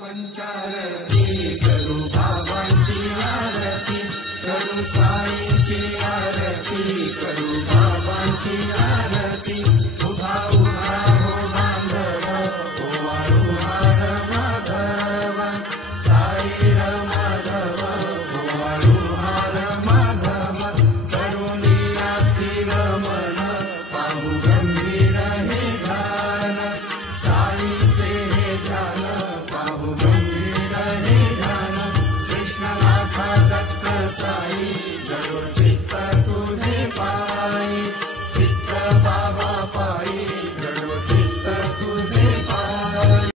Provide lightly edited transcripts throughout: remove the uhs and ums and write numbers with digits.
पंचारती करू बाबांची आरती करू साईंची आरती करू बाबांची आरती उभा उभा हो बांधव ओवाळू हार माधव साईर माधव ओवाळू हार माधव करुणिया स्थिर मन पाहू गंभीर हे ध्यान साईचे हे ध्यान पाहू गंभीर हे ध्यान कृष्णनाथा दत्त साई जरो चित्त तुझे पायी चित्त बाबा पायी जरो चित्त तुझे पायी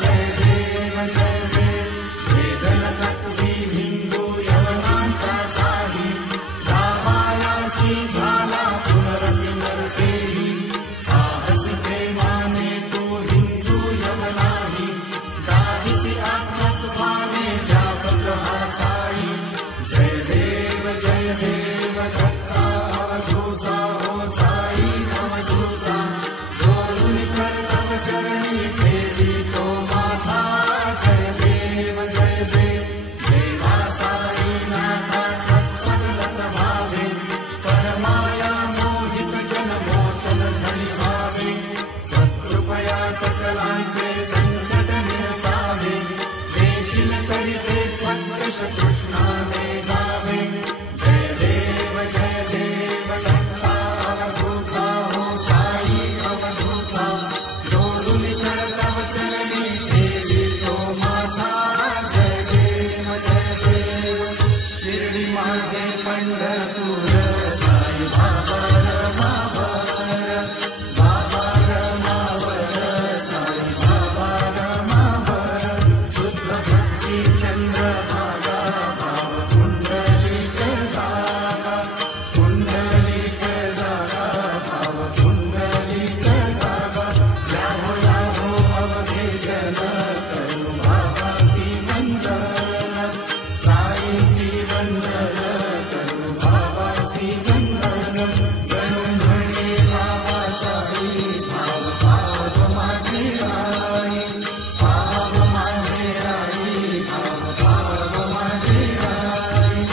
जय यश कृष्णाने गावे जय देव दत्ता अवधूता हो साई अवधूता जोडून तव चरणी ठेवी तो माझा जय देव शिर्डी माझे पंढरपूर साई बाबा रमावर बाबा रमावर साई बाबा रमावर शुद्ध भक्ती चंद्र भागा भाव कुंडलिक जागा भाव कुंडलिक जागा याहो अवघे जन करू बाबासी वंदन साईसी वंदन करू बाबासी वंदन गणू म्हणे बाबा साई भाव भाव माझे आई भाव माझे आई भाव माझे आई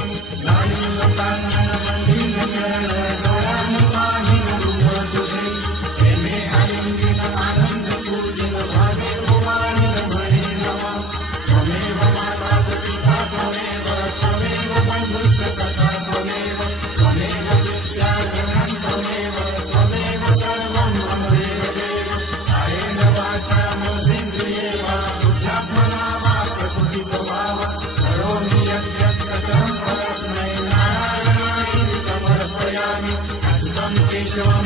नाही लोकांना मंदिर चरण डोळ्यांनी पाहिल तुझ तुझे प्रेमे आनंदीन आनंद पूजिल भावे उमानिल म्हणे नवा त्वमेव माता पिता त्वमेव बंधुश्च सखा त्वमेव विद्या जगन् त्वमेव सर्वं ममैव देव कायेन वाचा मनसेन्द्रिये वा बुद्ध्यात्मना वा प्रकृतिस्वभावा करोमि यद्यत् सकलं परस्मै नारायणाय समर्पयामि अच्युतं केशवं